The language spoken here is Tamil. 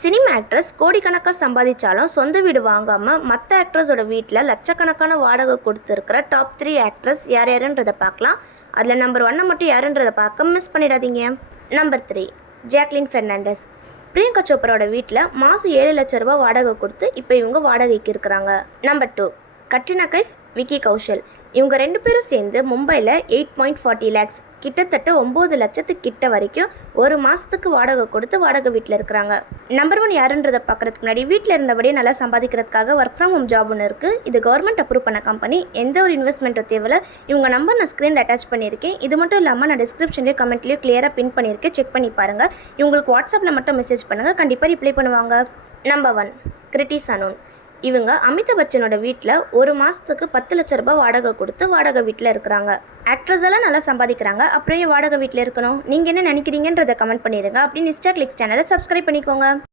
சினிமா ஆக்ட்ரஸ் கோடிக்கணக்காக சம்பாதிச்சாலும் சொந்த வீடு வாங்காமல் மற்ற ஆக்ட்ரஸோட வீட்டில் லட்சக்கணக்கான வாடகை கொடுத்துருக்கிற டாப் 3 ஆக்ட்ரஸ் யார் யாருன்றதை பார்க்கலாம். அதில் நம்பர் 1 மட்டும் யாருன்றதை பார்க்க மிஸ் பண்ணிடாதீங்க. Number 3 Jacqueline Fernandez. பிரியங்கா சோப்ராவோட வீட்டில் மாதம் 7 லட்ச ரூபா வாடகை கொடுத்து இப்போ இவங்க வாடகைக்கு இருக்கிறாங்க. Number 2 Katrina Kaif, Vicky Kaushal. இவங்க 2 பேரும் சேர்ந்து மும்பையில் 8.40 லேக்ஸ் கிட்டத்தட்ட 9 லட்சத்துக்கிட்ட வரைக்கும் ஒரு மாதத்துக்கு வாடகை கொடுத்து வாடகை வீட்டில் இருக்கிறாங்க. நம்பர் 1 யாருன்றதை பார்க்குறதுக்கு முன்னாடி வீட்டில் இருந்தபடியே நல்லா சம்பாதிக்கிறதுக்காக ஒர்க் ஃப்ரம் ஹோம் ஜாப் ஒன்று இருக்குது. இது கவர்மெண்ட் அப்ரூவ் பண்ண கம்பெனி. எந்த ஒரு இன்வெஸ்ட்மெண்ட்டும் தேவையில்ல. இவங்க நம்பர் நான் ஸ்க்ரீனில் அட்டாச் பண்ணியிருக்கேன். இது மட்டும் இல்லாமல் நான் டிஸ்கிரிப்ஷன்லேயும் கமெண்ட்லேயும் கிளியராக பின் பண்ணியிருக்கேன். செக் பண்ணி பாருங்கள். இவங்களுக்கு வாட்ஸ்அப்பில் மட்டும் மெசேஜ் பண்ணுங்கள், கண்டிப்பாக ரிப்ளை பண்ணுவாங்க. நம்பர் 1 கிருட்டி சனோன். இவங்க அமிதாப் பச்சனோட வீட்டில் ஒரு மாதத்துக்கு 10 லட்ச ரூபாய் வாடகை கொடுத்து வாடகை வீட்டில் இருக்கிறாங்க. ஆக்ட்ரஸ் எல்லாம் நல்லா சம்பாதிக்கிறாங்க, அப்புறம் வாடகை வீட்டில் இருக்கணும். நீங்கள் என்ன நினைக்கிறீங்கன்றதை கமெண்ட் பண்ணிடுங்க. அப்படின்னு இன்ஸ்டா கிளிக்ஸ் சேனலை சப்ஸ்கிரைப் பண்ணிக்கோங்க.